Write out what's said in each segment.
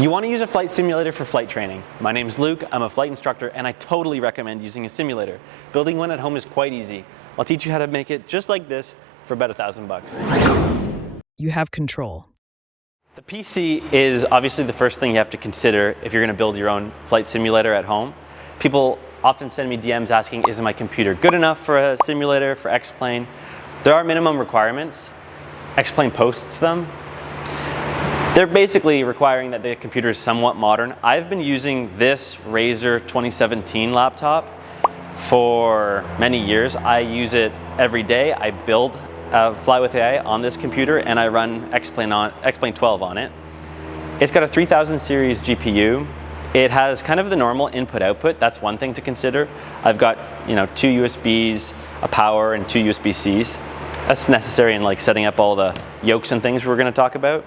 You want to use a flight simulator for flight training. My name's Luke, I'm a flight instructor, and I totally recommend using a simulator. Building one at home is quite easy. I'll teach you how to make it just like this for about $1,000. You have control. The PC is obviously the first thing you have to consider if you're going to build your own flight simulator at home. People often send me DMs asking, is my computer good enough for a simulator, for X-Plane? There are minimum requirements. X-Plane posts them. They're basically requiring that the computer is somewhat modern. I've been using this Razer 2017 laptop for many years. I use it every day. I build Fly with AI on this computer, and I run X-Plane 12 on it. It's got a 3000 series GPU. It has kind of the normal input-output. That's one thing to consider. I've got, two USBs, a power, and two USB-Cs. That's necessary in like setting up all the yokes and things we're going to talk about.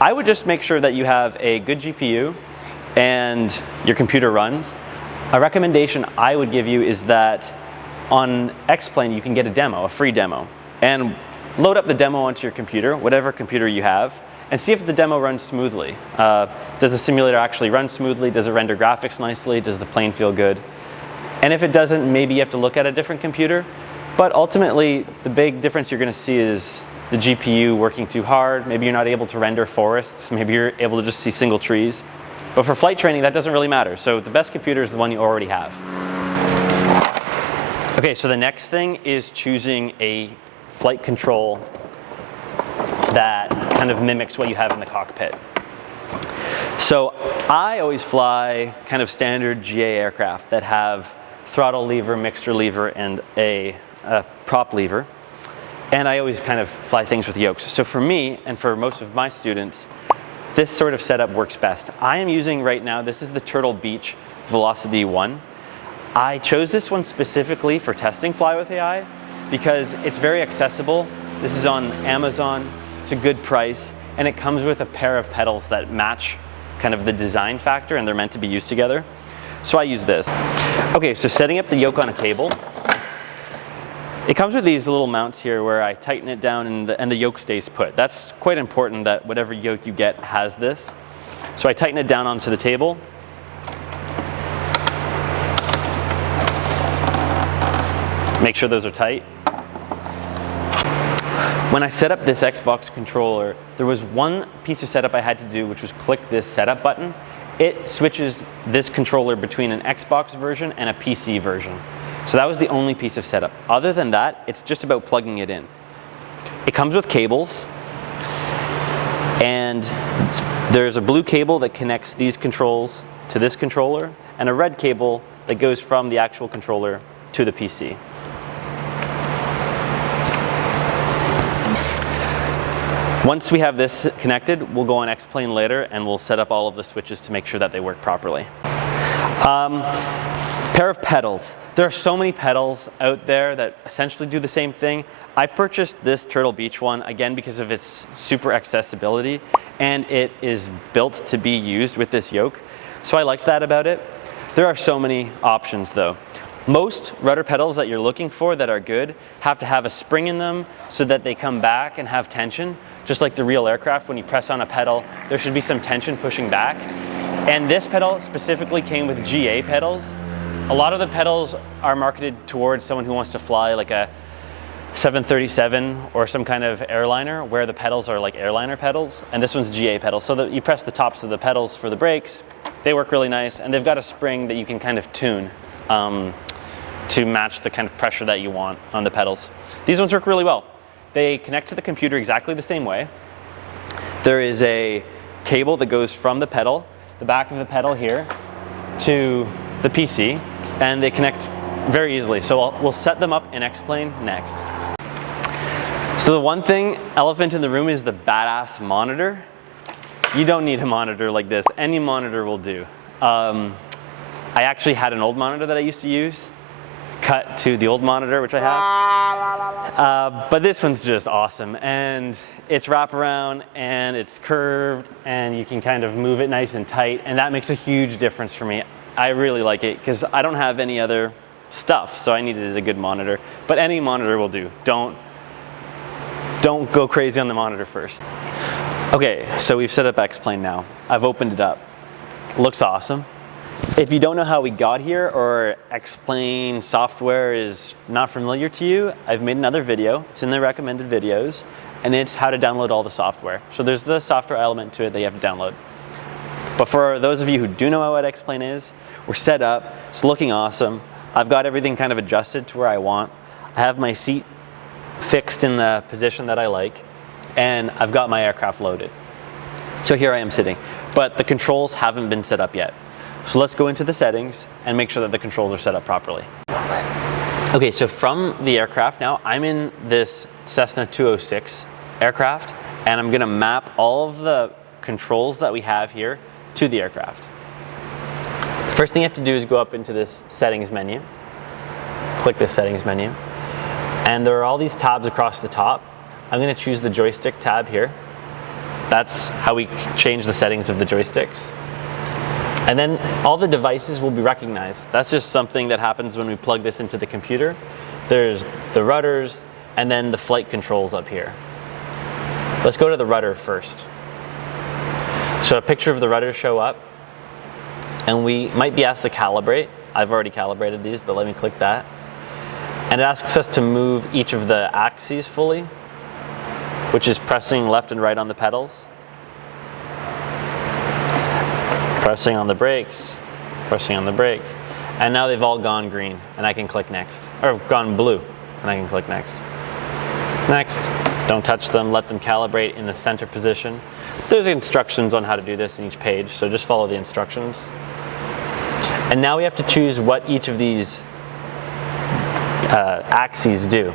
I would just make sure that you have a good GPU and your computer runs. A recommendation I would give you is that on X-Plane you can get a demo, a free demo, and load up the demo onto your computer, whatever computer you have, and see if the demo runs smoothly. Does the simulator actually run smoothly? Does it render graphics nicely? Does the plane feel good? And if it doesn't, maybe you have to look at a different computer. But ultimately, the big difference you're going to see is the GPU working too hard. Maybe you're not able to render forests. Maybe you're able to just see single trees. But for flight training, that doesn't really matter. So the best computer is the one you already have. Okay, so the next thing is choosing a flight control that kind of mimics what you have in the cockpit. So I always fly kind of standard GA aircraft that have throttle lever, mixture lever, and a prop lever. And I always kind of fly things with yokes. So for me, and for most of my students, this sort of setup works best. I am using right now, this is the Turtle Beach Velocity 1. I chose this one specifically for testing Fly with AI because it's very accessible. This is on Amazon, it's a good price, and it comes with a pair of pedals that match kind of the design factor, and they're meant to be used together. So I use this. Okay, so setting up the yoke on a table. It comes with these little mounts here where I tighten it down and the yoke stays put. That's quite important that whatever yoke you get has this. So I tighten it down onto the table. Make sure those are tight. When I set up this Xbox controller, there was one piece of setup I had to do, which was click this setup button. It switches this controller between an Xbox version and a PC version. So that was the only piece of setup. Other than that, it's just about plugging it in. It comes with cables, and there's a blue cable that connects these controls to this controller, and a red cable that goes from the actual controller to the PC. Once we have this connected, we'll go on X-Plane later, and we'll set up all of the switches to make sure that they work properly. Pair of pedals. There are so many pedals out there that essentially do the same thing. I purchased this Turtle Beach one, again, because of its super accessibility, and it is built to be used with this yoke. So I liked that about it. There are so many options though. Most rudder pedals that you're looking for that are good have to have a spring in them so that they come back and have tension. Just like the real aircraft, when you press on a pedal, there should be some tension pushing back. And this pedal specifically came with GA pedals. A lot of the pedals are marketed towards someone who wants to fly like a 737 or some kind of airliner where the pedals are like airliner pedals, and this one's GA pedals. So that you press the tops of the pedals for the brakes, they work really nice, and they've got a spring that you can kind of tune to match the kind of pressure that you want on the pedals. These ones work really well. They connect to the computer exactly the same way. There is a cable that goes from the pedal, the back of the pedal here, to the PC, and they connect very easily. So we'll set them up in X-Plane next. So the one thing, elephant in the room, is the badass monitor. You don't need a monitor like this. Any monitor will do. I actually had an old monitor that I used to use, cut to the old monitor, which I have. But this one's just awesome. And it's wraparound, and it's curved, and you can kind of move it nice and tight, and that makes a huge difference for me. I really like it because I don't have any other stuff, so I needed a good monitor. But any monitor will do. Don't go crazy on the monitor first. Okay, so we've set up X-Plane now. I've opened it up. Looks awesome. If you don't know how we got here, or X-Plane software is not familiar to you, I've made another video. It's in the recommended videos, and it's how to download all the software. So there's the software element to it that you have to download. But for those of you who do know what X-Plane is, we're set up. It's looking awesome. I've got everything kind of adjusted to where I want. I have my seat fixed in the position that I like, and I've got my aircraft loaded. So here I am sitting, but the controls haven't been set up yet. So let's go into the settings and make sure that the controls are set up properly. Okay, so from the aircraft now, I'm in this Cessna 206 aircraft, and I'm gonna map all of the controls that we have here to the aircraft. The first thing you have to do is go up into this settings menu, click the settings menu, and there are all these tabs across the top. I'm going to choose the joystick tab here. That's how we change the settings of the joysticks. And then all the devices will be recognized. That's just something that happens when we plug this into the computer. There's the rudders and then the flight controls up here. Let's go to the rudder first. So a picture of the rudder show up, and we might be asked to calibrate. I've already calibrated these, but let me click that. And it asks us to move each of the axes fully, which is pressing left and right on the pedals, pressing on the brakes, pressing on the brake. And now they've all gone green, and I can click next. Or gone blue, and I can click next. Next, don't touch them, let them calibrate in the center position. There's instructions on how to do this in each page, so just follow the instructions. And now we have to choose what each of these axes do.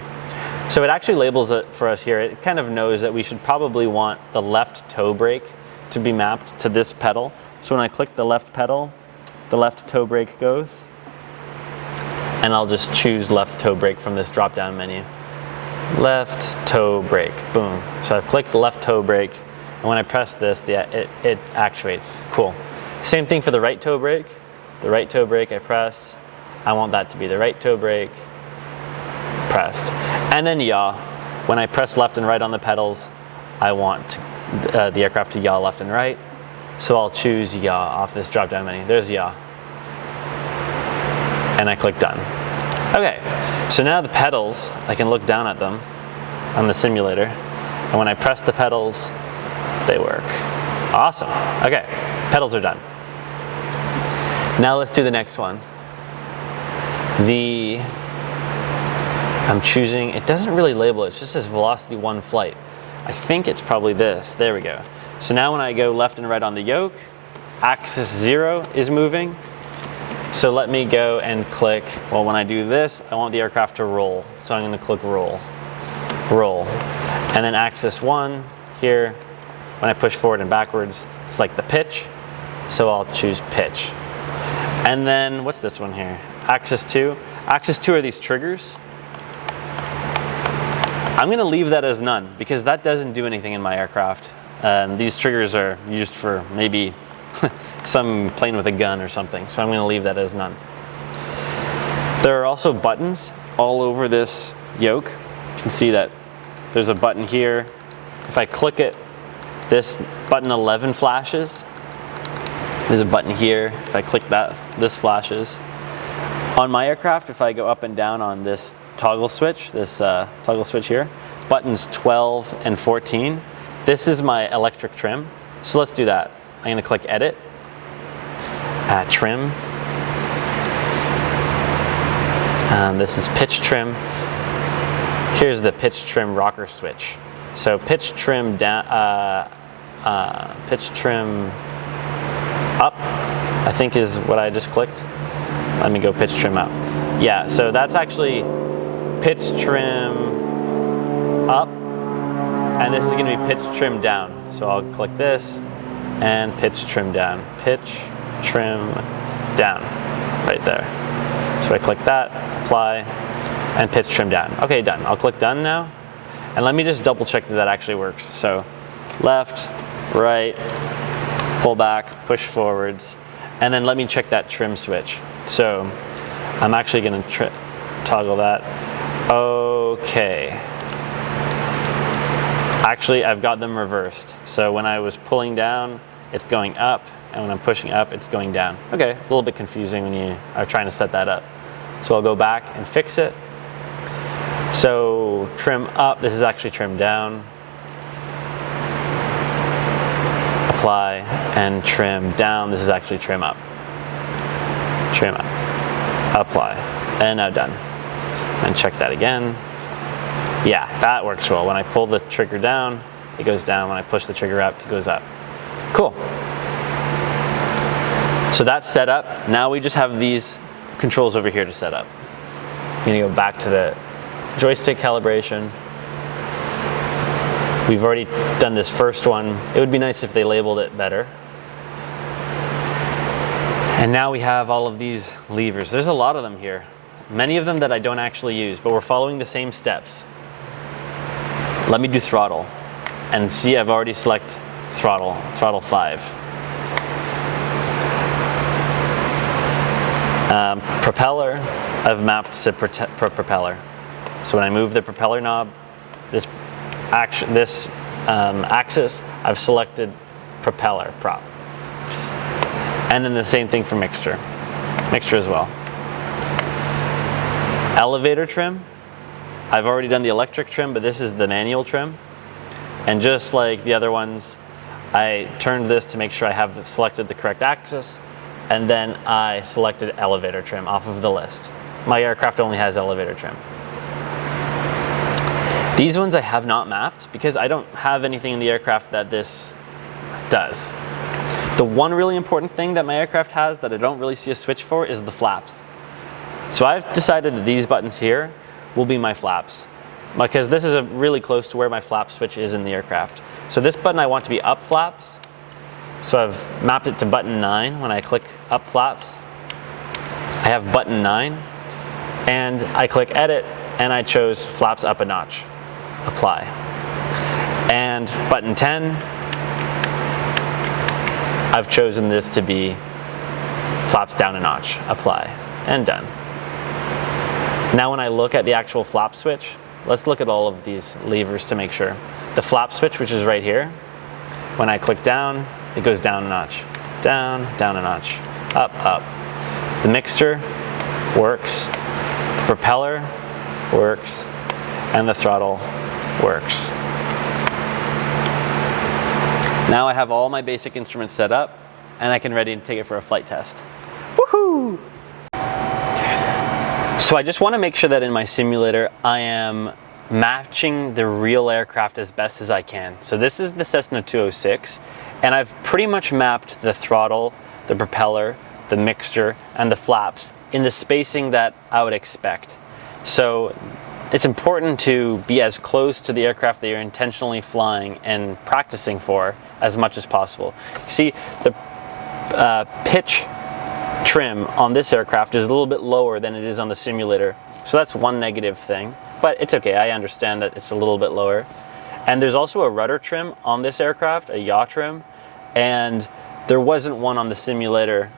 So it actually labels it for us here. It kind of knows that we should probably want the left toe brake to be mapped to this pedal. So when I click the left pedal, the left toe brake goes. And I'll just choose left toe brake from this drop-down menu. Left toe brake, boom. So I've clicked the left toe brake, and when I press this, it actuates. Cool. Same thing for the right toe brake. The right toe brake I press. I want that to be the right toe brake. Pressed. And then yaw. When I press left and right on the pedals, I want the aircraft to yaw left and right. So I'll choose yaw off this drop-down menu. There's yaw. And I click done. Okay, so now the pedals, I can look down at them on the simulator. And when I press the pedals, they work. Awesome. Okay, pedals are done. Now let's do the next one. I'm choosing, it doesn't really label it, it just says velocity 1 flight. I think it's probably this, there we go. So now when I go left and right on the yoke, axis 0 is moving. So let me go and click, well when I do this, I want the aircraft to roll. So I'm gonna click roll, roll. And then axis 1 here, when I push forward and backwards, it's like the pitch. So I'll choose pitch. And then what's this one here? Axis 2. Axis 2 are these triggers. I'm going to leave that as none because that doesn't do anything in my aircraft. These triggers are used for maybe some playing with a gun or something, so I'm going to leave that as none. There are also buttons all over this yoke. You can see that there's a button here. If I click it, this button 11 flashes. There's a button here. If I click that, this flashes. On my aircraft, if I go up and down on this toggle switch, toggle switch here, buttons 12 and 14. This is my electric trim. So let's do that. I'm going to click edit, trim. This is pitch trim. Here's the pitch trim rocker switch. So pitch trim down, pitch trim up, I think is what I just clicked. Let me go pitch trim up. Yeah, so that's actually pitch trim up, and this is going to be pitch trim down. So I'll click this and pitch trim down. Pitch trim down, right there. So I click that, apply, and pitch trim down. Okay, done. I'll click done now, and let me just double check that that actually works. So left, right, pull back, push forwards, and then let me check that trim switch. So I'm actually going to toggle that. Okay. Actually, I've got them reversed. So when I was pulling down, it's going up, and when I'm pushing up, it's going down. Okay, a little bit confusing when you are trying to set that up. So I'll go back and fix it. So trim up, this is actually trim down. Apply, and trim down, this is actually trim up. Trim up, apply, and now done. And check that again. Yeah, that works well. When I pull the trigger down, it goes down. When I push the trigger up, it goes up. Cool. So that's set up. Now we just have these controls over here to set up. I'm gonna go back to the joystick calibration. We've already done this first one. It would be nice if they labeled it better. And now we have all of these levers. There's a lot of them here. Many of them that I don't actually use, but we're following the same steps. Let me do throttle, and see I've already selected throttle 5. Propeller, I've mapped to propeller. So when I move the propeller knob, this axis, I've selected propeller prop. And then the same thing for mixture as well. Elevator trim, I've already done the electric trim, but this is the manual trim. And just like the other ones, I turned this to make sure I have selected the correct axis, and then I selected elevator trim off of the list. My aircraft only has elevator trim. These ones I have not mapped because I don't have anything in the aircraft that this does. The one really important thing that my aircraft has that I don't really see a switch for is the flaps. So I've decided that these buttons here will be my flaps, because this is really close to where my flap switch is in the aircraft. So this button I want to be up flaps. So I've mapped it to button 9. When I click up flaps, I have button 9, and I click edit, and I chose flaps up a notch, apply. And button 10, I've chosen this to be flaps down a notch, apply, and done. Now when I look at the actual flap switch, let's look at all of these levers to make sure. The flap switch, which is right here, when I click down, it goes down a notch, down a notch, up. The mixture works, the propeller works, and the throttle works. Now I have all my basic instruments set up, and I can ready to take it for a flight test. Woohoo! So I just want to make sure that in my simulator I am matching the real aircraft as best as I can. So this is the Cessna 206, and I've pretty much mapped the throttle, the propeller, the mixture, and the flaps in the spacing that I would expect. So it's important to be as close to the aircraft that you're intentionally flying and practicing for as much as possible. You see, the pitch trim on this aircraft is a little bit lower than it is on the simulator. So that's one negative thing, but it's okay. I understand that it's a little bit lower. And there's also a rudder trim on this aircraft, a yaw trim, and there wasn't one on the simulator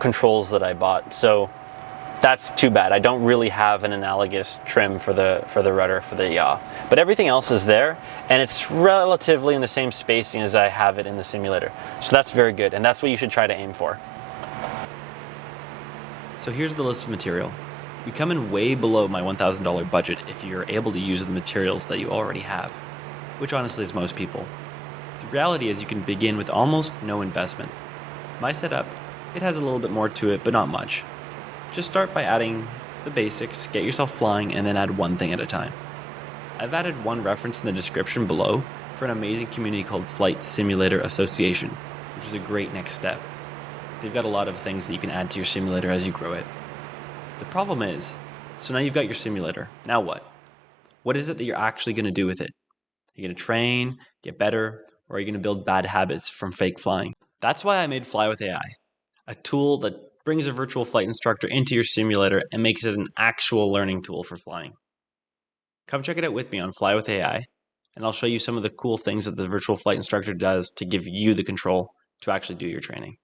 controls that I bought. So that's too bad. I don't really have an analogous trim for the rudder for the yaw. But everything else is there, and it's relatively in the same spacing as I have it in the simulator. So that's very good, and that's what you should try to aim for. So here's the list of material. You come in way below my $1,000 budget if you're able to use the materials that you already have, which honestly is most people. The reality is you can begin with almost no investment. My setup, it has a little bit more to it, but not much. Just start by adding the basics, get yourself flying, and then add one thing at a time. I've added one reference in the description below for an amazing community called Flight Simulator Association, which is a great next step. They've got a lot of things that you can add to your simulator as you grow it. The problem is, so now you've got your simulator, now what? What is it that you're actually going to do with it? Are you going to train, get better, or are you going to build bad habits from fake flying? That's why I made Fly with AI, a tool that brings a virtual flight instructor into your simulator and makes it an actual learning tool for flying. Come check it out with me on Fly with AI, and I'll show you some of the cool things that the virtual flight instructor does to give you the control to actually do your training.